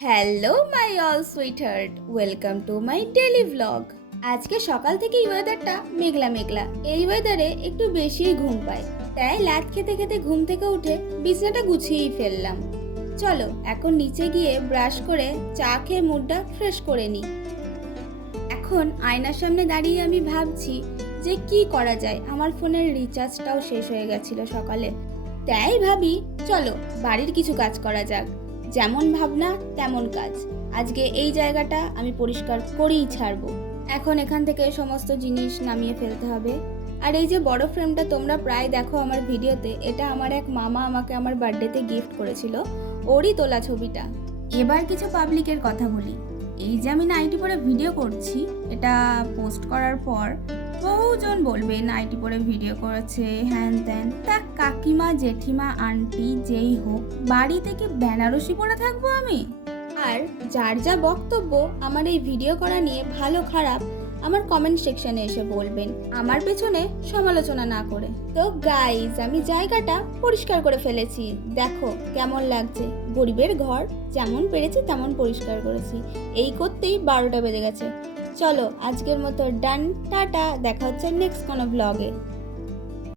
Hello my all sweetheart, welcome to my daily vlog. আজকে সকাল থেকেই ওয়েদারটা মেঘলা মেঘলা। এই ওয়েদারে একটু বেশিই ঘুম পায়, তাই লাত খেতে খেতে ঘুম থেকে উঠে বিছানাটা গুছিয়েই ফেললাম। চলো এখন নিচে গিয়ে ব্রাশ করে চা খেয়ে মুডটা ফ্রেশ করে নিই। এখন আয়নার সামনে দাঁড়িয়ে আমি ভাবছি যে কি করা যায়। আমার ফোনের রিচার্জটাও শেষ হয়ে গেছিল সকালে, তাই ভাবি চলো বাড়ির কিছু কাজ করা যাক। যেমন ভাবনা তেমন কাজ। আজকে এই জায়গাটা আমি পরিষ্কার করেই ছাড়বো। এখন এখান থেকে সমস্ত জিনিস নামিয়ে ফেলতে হবে। আর এই যে বড় ফ্রেমটা তোমরা প্রায় দেখো আমার ভিডিওতে, এটা আমার এক মামা আমাকে আমার বার্থডেতে গিফট করেছিল, ওরই তোলা ছবিটা। এবার কিছু পাবলিকের কথা বলি। এই যে আমি নাইটি পরে ভিডিও করছি, এটা পোস্ট করার পর বহুজন বলবে নাইটি পরে ভিডিও করেছে হ্যান ত্যান। তা কাকিমা জেঠিমা আন্টি যেই হোক, বাড়ি থেকে বেনারসি পরে থাকবো আমি? আর যার যা বক্তব্য আমার এই ভিডিও করা নিয়ে ভালো খারাপ আমার কমেন্ট সেকশনে এসে বলবেন, আমার পেছনে সমালোচনা না করে। তো গাইজ, আমি জায়গাটা পরিষ্কার করে ফেলেছি, দেখো কেমন লাগছে। গরিবের ঘর, যেমন পেরেছি তেমন পরিষ্কার করেছি। এই করতেই 12টা বেজে গেছে। চলো আজকের মতো ডান, টাটা, দেখা হচ্ছে নেক্সট কোনো ব্লগে।